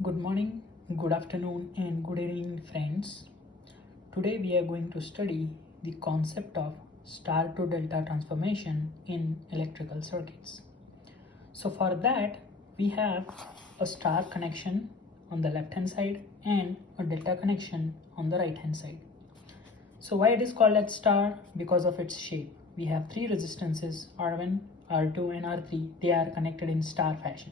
Good morning, good afternoon, and good evening, friends. Today we are going to study the concept of star to delta transformation in electrical circuits. So, for that, we have a star connection on the left hand side and a delta connection on the right hand side. So, why it is called as star? Because of its shape. We have three resistances R1, R2, and R3. They are connected in star fashion.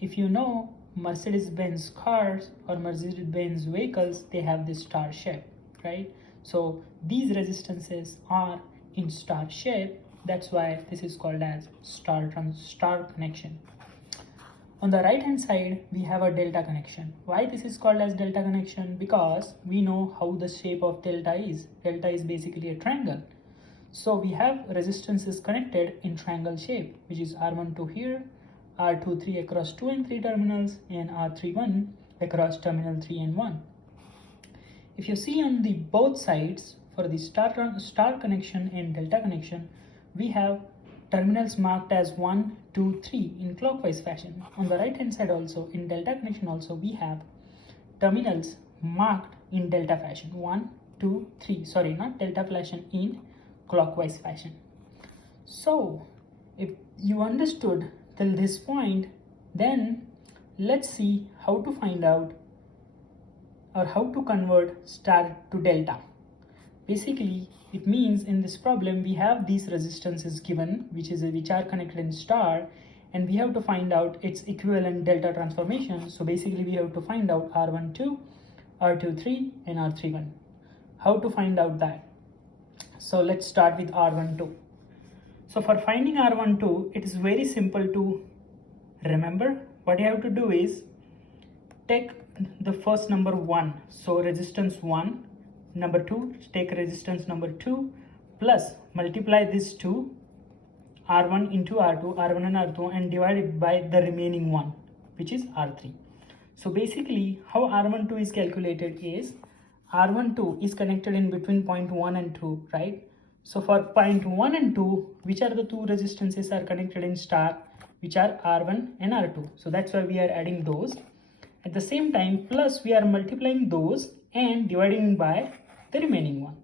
If you know Mercedes-Benz cars or Mercedes-Benz vehicles, they have this star shape, right? So these resistances are in star shape. That's why this is called as star connection. On the right hand side, we have a delta connection. Why this is called as delta connection? Because we know how the shape of delta is. Delta is basically a triangle. So we have resistances connected in triangle shape, which is R12 here, R23 across 2 and 3 terminals, and R31 across terminal 3 and 1. If you see on the both sides, for the star connection and delta connection, we have terminals marked as 1, 2, 3 in clockwise fashion. On the right hand side also, in delta connection also, we have terminals marked in delta fashion, 1, 2, 3, sorry, not delta fashion, in clockwise fashion. So if you understood till this point, then let's see how to find out or how to convert star to delta. Basically, it means in this problem we have these resistances given, which are connected in star, and we have to find out its equivalent delta transformation. So basically we have to find out R12, R23, and R31. How to find out that? So let's start with R12. So for finding R12, it is very simple to remember. What you have to do is take the first number 1, so resistance 1, number 2, take resistance number 2, plus multiply this 2, R1 into R2, R1 and R2, and divide it by the remaining 1, which is R3. So basically how R12 is calculated is, R12 is connected in between point 1 and 2, right? So for point 1 and 2, which are the two resistances are connected in star, which are R1 and R2. So that's why we are adding those. At the same time, plus we are multiplying those and dividing by the remaining one.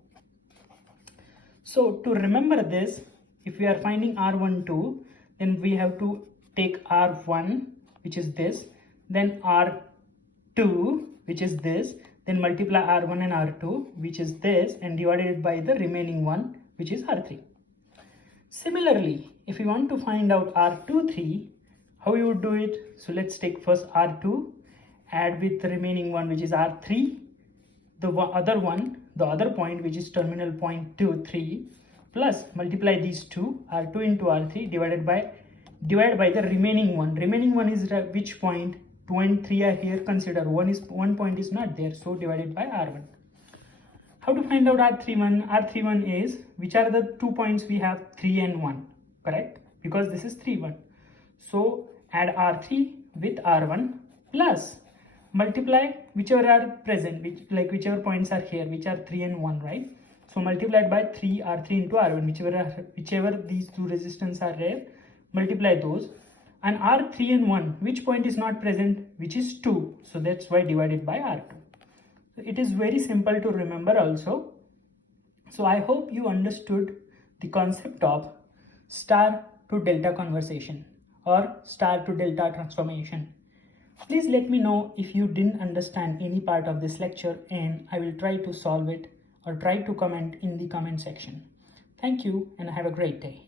So to remember this, if we are finding R12, then we have to take R1, which is this, then R2, which is this, then multiply R1 and R2, which is this, and divide it by the remaining one, which is R3. Similarly, if you want to find out R23, how you would do it? So let's take first R2, add with the remaining one, which is R3, the other point, which is terminal point 2, 3, plus multiply these two, R2 into R3, divide by the remaining one. Remaining one is which point? 2 and 3 are here considered. One point is not there, so divided by R1. How to find out R31? R31 is, which are the 2 points we have? 3 and 1, correct? Because this is 3, 1. So add R3 with R1 plus multiply whichever are present, whichever points are here, which are 3 and 1, right? So multiplied by 3, R3 into R1, whichever these two resistance are there, multiply those. And R3 and 1, which point is not present? Which is 2. So that's why divided by R2. So it is very simple to remember also. So I hope you understood the concept of star to delta conversion or star to delta transformation. Please let me know if you didn't understand any part of this lecture, and I will try to solve it or try to comment in the comment section. Thank you and have a great day.